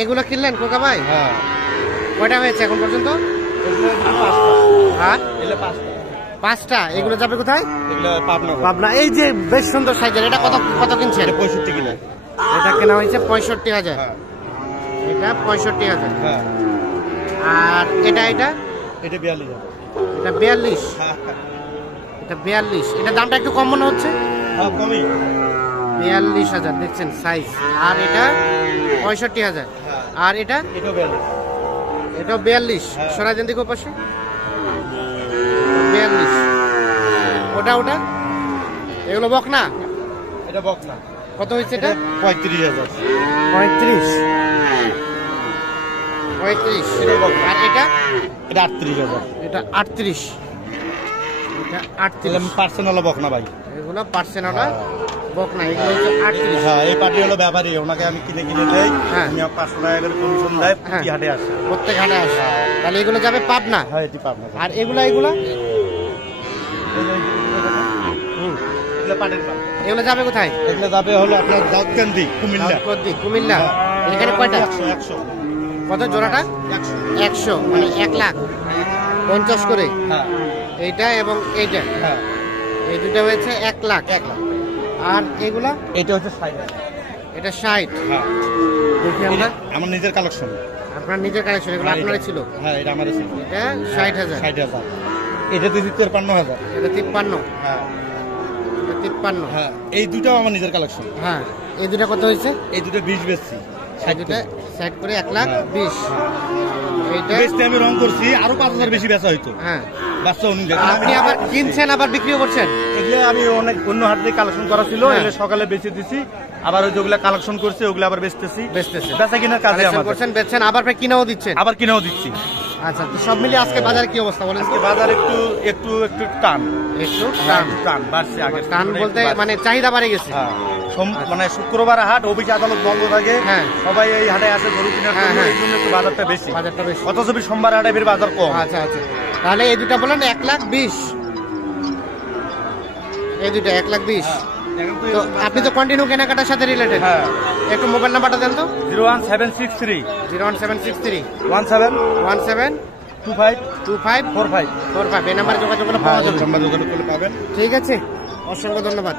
এগুলো কিনলেন কোকা ভাই? হ্যাঁ। কয়টা হয়েছে এখন পর্যন্ত? হ্যাঁ, পাঁচটা। এগুলো যাবে কোথায়? পাবনা। এই যে বেশ সুন্দর সাইজের, এটা কত কত কিনছেন? 65 কিলো। এটা কেনা হয়েছে 65,000। এটা 65,000। আর এটা এটা 42। এটা 42। এটা 42। এটা দামটা একটু কম মনে হচ্ছে। হ্যাঁ, কমই। 42,000 দেখছেন সাইজ। আর এটা 65,000। আর এটা এটাও 42। সরাই দেন দেখো পাশে। 42। ওটা ওটা এগুলো বকনা? এটা বকনা। কত হয়েছে এটা? 35,000। 35। আর এটা? এটা 38,000। এটা 38। এটা 38 পার্সোনাল বকনা ভাই। এগুলো পার্সেন্ট বকনা। এগুলো হচ্ছে 38। হ্যাঁ, এই পার্টি হলো ব্যাপারী, ওনাকে আমি কিনে দেই। হ্যাঁ, 500 টাকা করে কমিশন দেয় প্রতি হাটে আসে। প্রত্যেক হাটে আসে। তাহলে এগুলো যাবে পাবনা? হ্যাঁ, এটি পাবনা। আর এগুলো এগুলো যাবে কোথায়? এগুলো যাবে হলো আপনার দাউদকান্দি, কুমিল্লা। এখানে কয়টা? 100। কত জোড়াটা? 100। মানে 1,50,000 করে। হ্যাঁ, এইটা এবং এইটা। হ্যাঁ, এই দুটো হয়েছে 1,00,000। আর এগুলা? এটা হচ্ছে 60। এটা 60। হ্যাঁ, দেখি আমরা। আমার নিজের কালেকশন। আপনার নিজের কালেকশন? এগুলো আপনারই ছিল? হ্যাঁ, এটা আমারই ছিল। এটা 60,000। 60,000। এটা দিচ্ছি 53,000। এটা 53। হ্যাঁ, এটা 53। হ্যাঁ, এই দুটাও আমার নিজের কালেকশন। হ্যাঁ, এই দুটো কত হয়েছে? এই দুটো 20 বেচছি। এই দুটো 60 করে 1,20,000। এইটা বেচতে আমি রং করছি, আরো 5,000 বেশি বেচা হইতো। হ্যাঁ, ব্যবসা অনুযায়ী আপনি আবার কিনছেন আবার বিক্রিও করছেন? এগুলো আমি অনেক অন্য হাট থেকে কালেকশন করা ছিল, এগুলো সকালে বেচে দিছি। আবার ওই যেগুলো কালেকশন করছি ওগুলো আবার বেচতেছি। বেচা কিনার কাজে আমার করছেন, বেচছেন, আবার কিনাও দিচ্ছেন? আবার কিনেও দিচ্ছি। আচ্ছা, তো সব মিলিয়ে আজকে বাজারে কি অবস্থা বলেন? আজকে বাজার একটু টান। একটু টান বাড়ছে। আগে টান বলতে মানে চাহিদা বাড়ে গেছে। মানে শুক্রবার হাট, অফিস আদালত বন্ধ থাকে। হ্যাঁ, সবাই এই হাটে আসে গরু কেনার জন্য, এই জন্য একটু বাজারটা বেশি। অথচ সোমবার হাটে বের বাজার কম। আচ্ছা আচ্ছা, তাহলে এই দুটা বলেন 1,20,000। এই দুটা 1,20,000। তো আপনি তো কন্টিনিউ কেনাকাটার সাথে রিলেটেড। হ্যাঁ, একটু মোবাইল নাম্বারটা দেন তো। 01763 01763 17 25 45 এই নাম্বারে যোগাযোগ করলে পাওয়া যাবে। পাবেন। ঠিক আছে, অসংখ্য ধন্যবাদ।